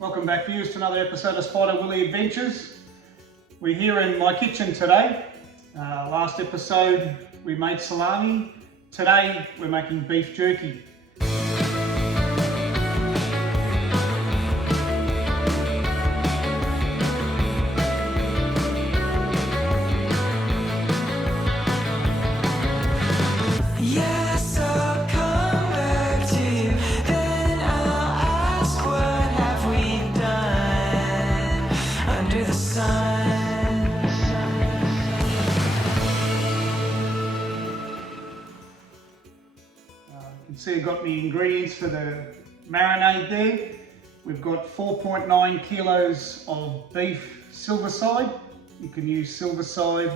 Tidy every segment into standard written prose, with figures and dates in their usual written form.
Welcome back, viewers, to another episode of Spider Willy Adventures. We're here in my kitchen today. Last episode we made salami. Today we're making beef jerky. See, I've got the ingredients for the marinade there. We've got 4.9 kilos of beef silver side. You can use silver side,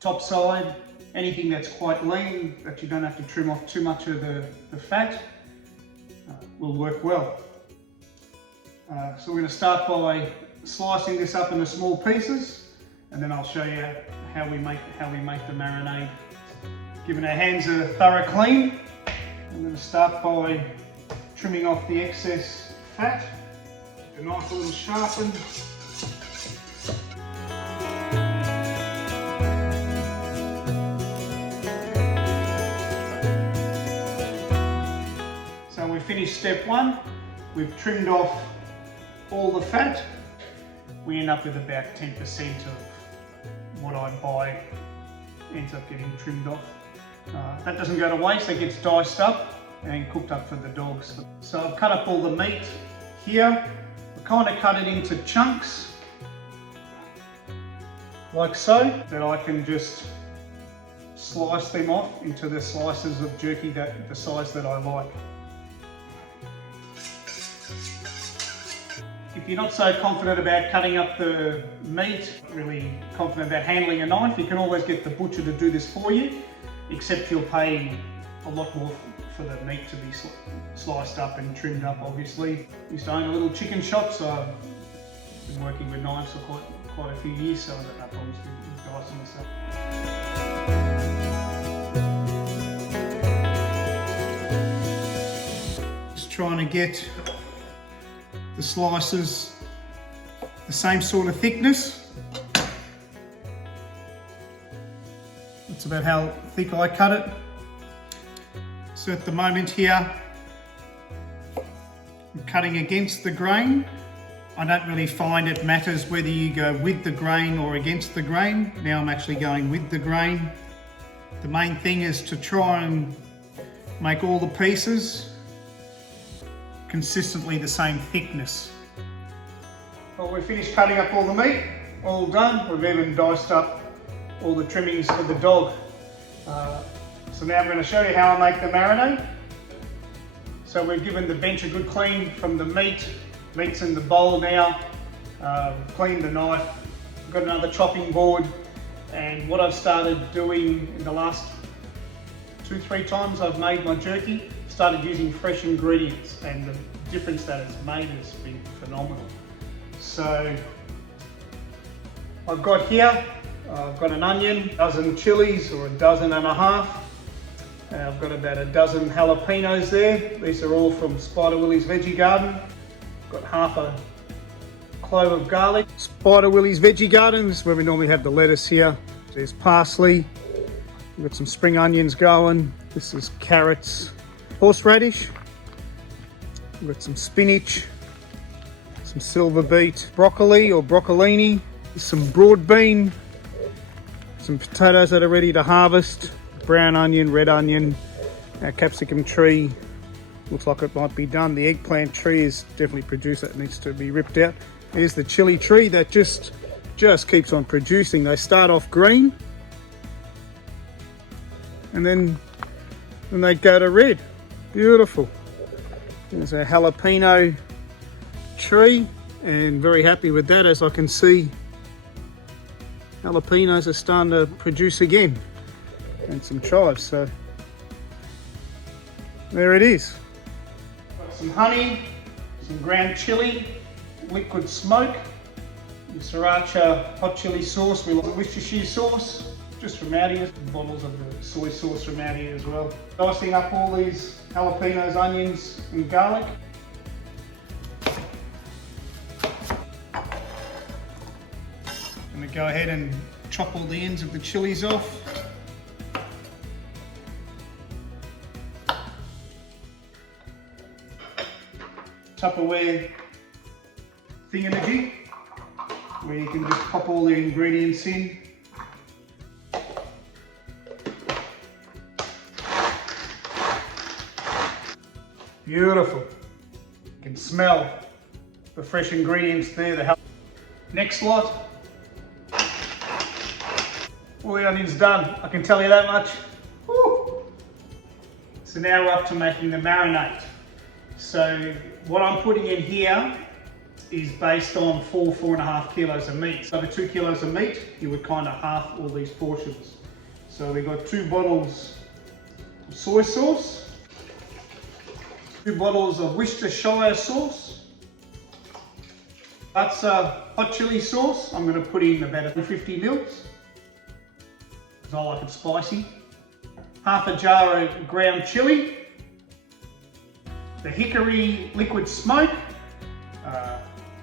top side, anything that's quite lean that you don't have to trim off too much of the fat will work well. So we're going to start by slicing this up into small pieces, and then I'll show you how we make the marinade. Giving our hands a thorough clean, I'm going to start by trimming off the excess fat. The knife a little sharpened. So we finished step one. We've trimmed off all the fat. We end up with about 10% of what I buy ends up getting trimmed off. That doesn't go to waste, it gets diced up and cooked up for the dogs. So I've cut up all the meat here. I kind of cut it into chunks, like so, that I can just slice them off into the slices of jerky the size that I like. If you're not so confident about cutting up the meat, really confident about handling a knife, you can always get the butcher to do this for you. Except you'll pay a lot more for the meat to be sliced up and trimmed up, obviously. I used to own a little chicken shop, so I've been working with knives for quite a few years, so I don't have problems with dicing and stuff. Just trying to get the slices the same sort of thickness. That's about how thick I cut it. So at the moment here, I'm cutting against the grain. I don't really find it matters whether you go with the grain or against the grain. Now I'm actually going with the grain. The main thing is to try and make all the pieces consistently the same thickness. Well, we've finished cutting up all the meat, all done. We've even diced up all the trimmings for the dog. So now I'm going to show you how I make the marinade. So we've given the bench a good clean from the meat. Meat's in the bowl now. Cleaned the knife. Got another chopping board. And what I've started doing in the last 2-3 times I've made my jerky, started using fresh ingredients, and the difference that it's made has been phenomenal. So I've got here, I've got an onion, a dozen chilies, or a dozen and a half. I've got about a dozen jalapenos there. These are all from Spider Willy's Veggie Garden. I've got half a clove of garlic. Spider Willy's Veggie Garden is where we normally have the lettuce here. There's parsley. We've got some spring onions going. This is carrots, horseradish. We've got some spinach, some silver beet, broccoli or broccolini, some broad bean, some potatoes that are ready to harvest, brown onion, red onion, our capsicum tree looks like it might be done. The eggplant tree is definitely produced, that needs to be ripped out. Here's the chili tree that just keeps on producing. They start off green and then they go to red. Beautiful. There's a jalapeno tree, and very happy with that. As I can see, jalapenos are starting to produce again, and some chives, so there it is. Got some honey, some ground chili, liquid smoke, the sriracha hot chili sauce, we like Worcestershire sauce, just from out here, bottles of the soy sauce from out here as well. Dicing up all these jalapenos, onions and garlic. go ahead and chop all the ends of the chilies off. Tupperware thingamajig, where you can just pop all the ingredients in. Beautiful. You can smell the fresh ingredients there. Next lot. All the onion's done, I can tell you that much. Woo. So now we're up to making the marinade. So what I'm putting in here is based on 4.5 kilos of meat. So for 2 kilos of meat, you would kind of half all these portions. So we've got 2 bottles of soy sauce, 2 bottles of Worcestershire sauce. That's hot chili sauce. I'm going to put in about 50 mils, because I like it spicy. Half a jar of ground chili. The hickory liquid smoke,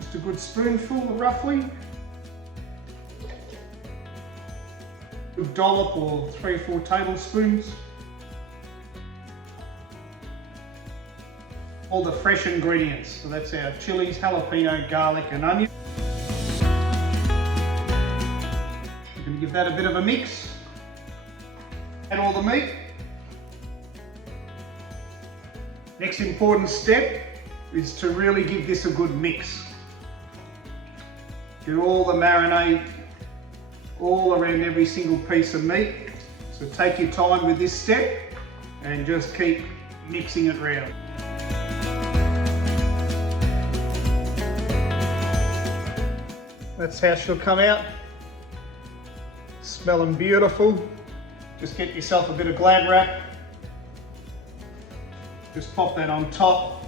just a good spoonful roughly. A dollop or 3 or 4 tablespoons. All the fresh ingredients, so that's our chilies, jalapeno, garlic and onion. We're going to give that a bit of a mix. Add all the meat. Next important step is to really give this a good mix. Get all the marinade all around every single piece of meat. So take your time with this step and just keep mixing it around. That's how she'll come out. Smelling beautiful. Just get yourself a bit of Glad wrap. Just pop that on top.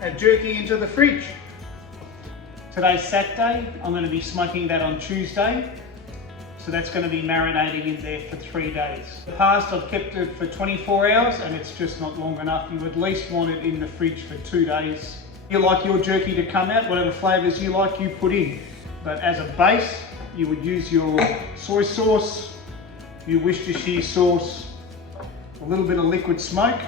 Add jerky into the fridge. Today's Saturday, I'm going to be smoking that on Tuesday. So that's going to be marinating in there for 3 days. In the past I've kept it for 24 hours and it's just not long enough. You at least want it in the fridge for 2 days. You like your jerky to come out, whatever flavours you like, you put in. But as a base, you would use your soy sauce, your Worcestershire sauce, a little bit of liquid smoke,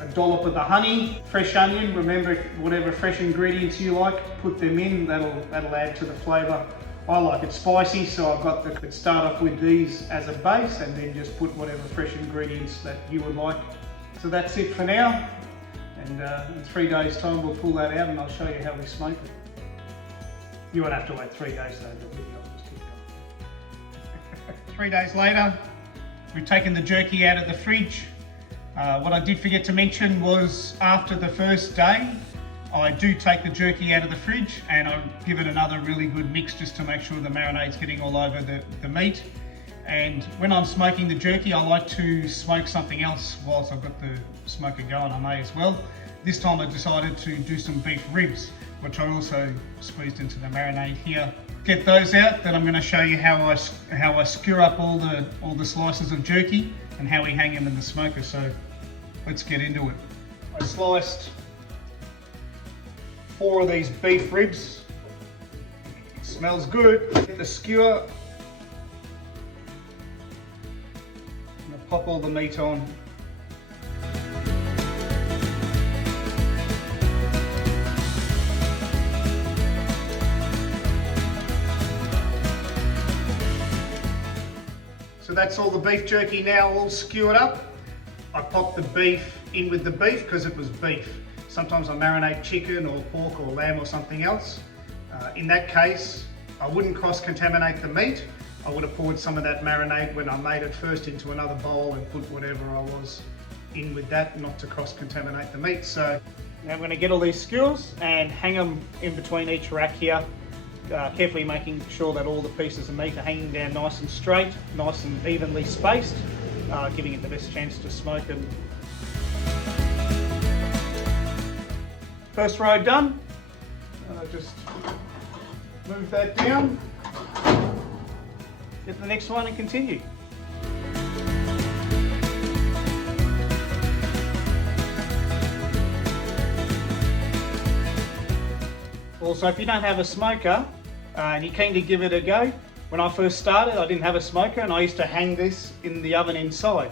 a dollop of the honey, fresh onion. Remember, whatever fresh ingredients you like, put them in. That'll add to the flavour. I like it spicy, so I've got to start off with these as a base and then just put whatever fresh ingredients that you would like. So that's it for now. And in 3 days' time, we'll pull that out and I'll show you how we smoke it. You won't have to wait 3 days though. The video will just keep going. 3 days later, we've taken the jerky out of the fridge. What I did forget to mention was after the first day, I do take the jerky out of the fridge and I give it another really good mix just to make sure the marinade's getting all over the meat. And when I'm smoking the jerky, I like to smoke something else whilst I've got the smoker going. I may as well. This time I decided to do some beef ribs, which I also squeezed into the marinade here. Get those out, then I'm going to show you how I skewer up all the slices of jerky and how we hang them in the smoker. So let's get into it. I sliced 4 of these beef ribs. It smells good. Get the skewer. I'm going to pop all the meat on. So that's all the beef jerky now all skewered up. I popped the beef in with the beef because it was beef. Sometimes I marinate chicken or pork or lamb or something else. In that case, I wouldn't cross-contaminate the meat. I would have poured some of that marinade when I made it first into another bowl and put whatever I was in with that, not to cross-contaminate the meat. So now I'm going to get all these skewers and hang them in between each rack here. Carefully making sure that all the pieces of meat are hanging down nice and straight, nice and evenly spaced, giving it the best chance to smoke. And first row done. Just move that down, get the next one and continue. Also, if you don't have a smoker, and you're keen to give it a go. When I first started, I didn't have a smoker and I used to hang this in the oven inside.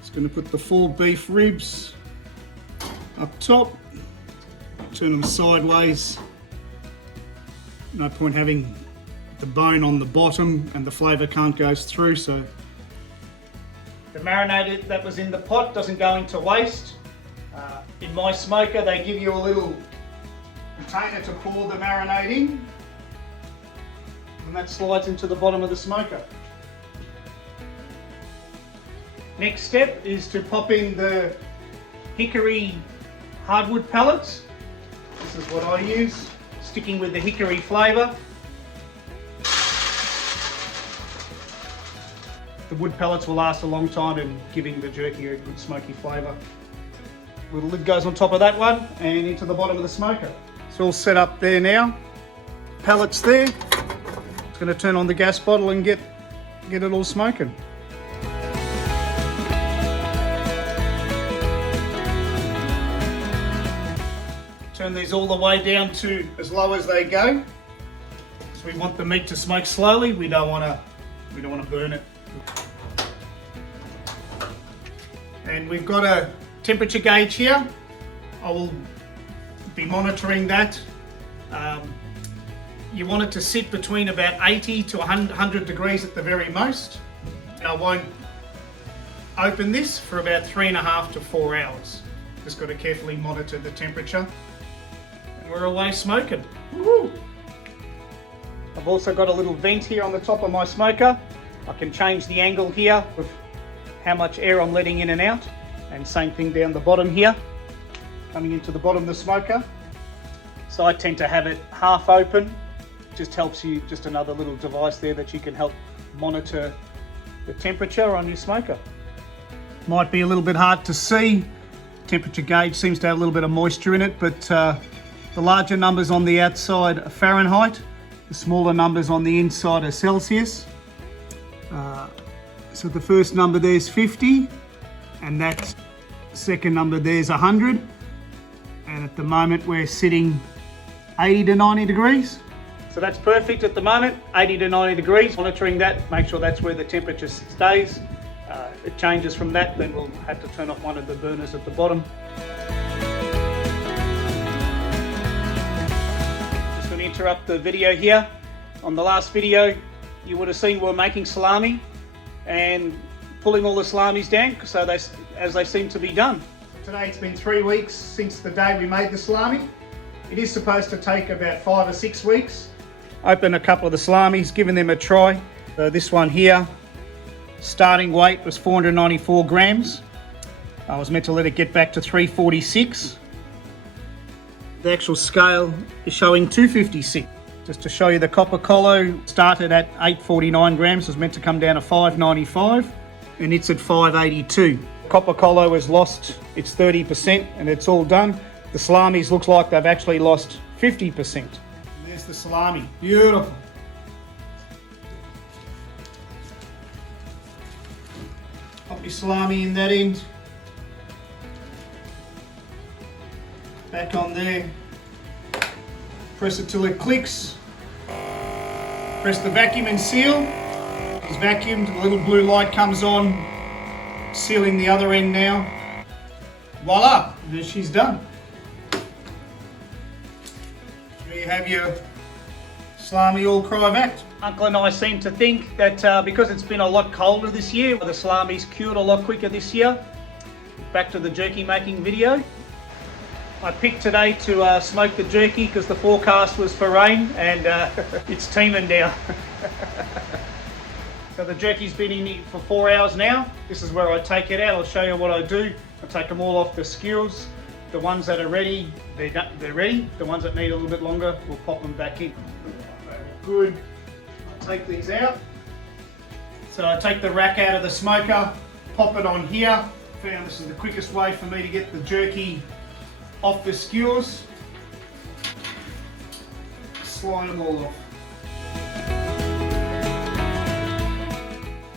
Just going to put the 4 beef ribs up top, turn them sideways. No point having the bone on the bottom and the flavour can't go through, so the marinade that was in the pot doesn't go into waste. In my smoker they give you a little container to pour the marinade in, and that slides into the bottom of the smoker. Next step is to pop in the hickory hardwood pellets. This is what I use, sticking with the hickory flavour. The wood pellets will last a long time and giving the jerky a good smoky flavour. Little lid goes on top of that one and into the bottom of the smoker. It's all set up there now. Pellets there. It's going to turn on the gas bottle and get it all smoking. Turn these all the way down to as low as they go. So we want the meat to smoke slowly. We don't want to burn it. And we've got a temperature gauge here. I will be monitoring that. You want it to sit between about 80 to 100 degrees at the very most. I won't open this for about 3.5 to 4 hours. Just got to carefully monitor the temperature. And we're away smoking. Woo-hoo. I've also got a little vent here on the top of my smoker. I can change the angle here with how much air I'm letting in and out. And same thing down the bottom here, coming into the bottom of the smoker. So I tend to have it half open. Just helps you, just another little device there that you can help monitor the temperature on your smoker. Might be a little bit hard to see. Temperature gauge seems to have a little bit of moisture in it, but the larger numbers on the outside are Fahrenheit. The smaller numbers on the inside are Celsius. So the first number there's 50, and that second number there's 100. And at the moment we're sitting 80 to 90 degrees. So that's perfect at the moment, 80 to 90 degrees. Monitoring that, make sure that's where the temperature stays. If it changes from that, then we'll have to turn off one of the burners at the bottom. Just going to interrupt the video here. On the last video, you would have seen we're making salami and pulling all the salamis down so as they seem to be done. Today it's been 3 weeks since the day we made the salami. It is supposed to take about 5 or 6 weeks. Open a couple of the salamis, giving them a try. So this one here, starting weight was 494 grams. I was meant to let it get back to 346. The actual scale is showing 256. Just to show you, the copper collo started at 849 grams, was meant to come down to 595, and it's at 582. Copper collo has lost its 30% and it's all done. The salamis looks like they've actually lost 50%. There's the salami, beautiful. Pop your salami in that end. Back on there. Press it till it clicks. Press the vacuum and seal. It's vacuumed, the little blue light comes on, sealing the other end now. Voila, there she's done. There you have your salami all cryovac. Uncle and I seem to think that because it's been a lot colder this year, the salami's cured a lot quicker this year. Back to the jerky making video. I picked today to smoke the jerky because the forecast was for rain, and it's teeming now. So the jerky's been in here for 4 hours now. This is where I take it out. I'll show you what I do. I take them all off the skewers. The ones that are ready, they're ready. The ones that need a little bit longer, we'll pop them back in. Good. I'll take these out. So I take the rack out of the smoker, pop it on here. Found this is the quickest way for me to get the jerky off the skewers. Slide them all off.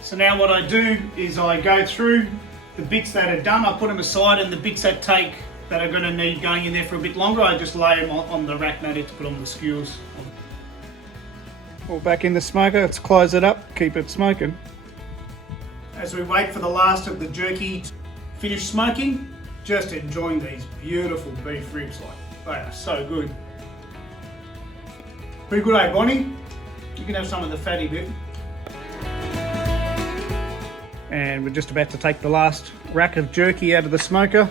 So now what I do is I go through the bits that are done, I put them aside, and the bits that take that are going to need going in there for a bit longer, I just lay them on the rack mat to put on the skewers. All back in the smoker, let's close it up, keep it smoking. As we wait for the last of the jerky to finish smoking, just enjoying these beautiful beef ribs. Like, they are so good. Pretty good, eh, Bonnie? You can have some of the fatty bit. And we're just about to take the last rack of jerky out of the smoker.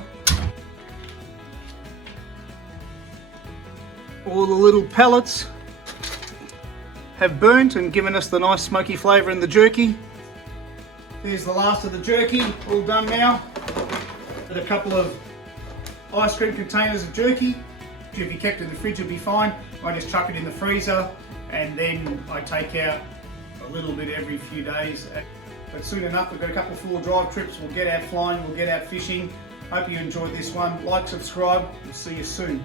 All the little pellets have burnt and given us the nice smoky flavour in the jerky. There's the last of the jerky, all done now. With a couple of ice cream containers of jerky. If you kept it in the fridge, it'd be fine. I just chuck it in the freezer, and then I take out a little bit every few days. But soon enough, we've got a couple of 4 drive trips. We'll get out flying, we'll get out fishing. Hope you enjoyed this one. Like, subscribe, we'll see you soon.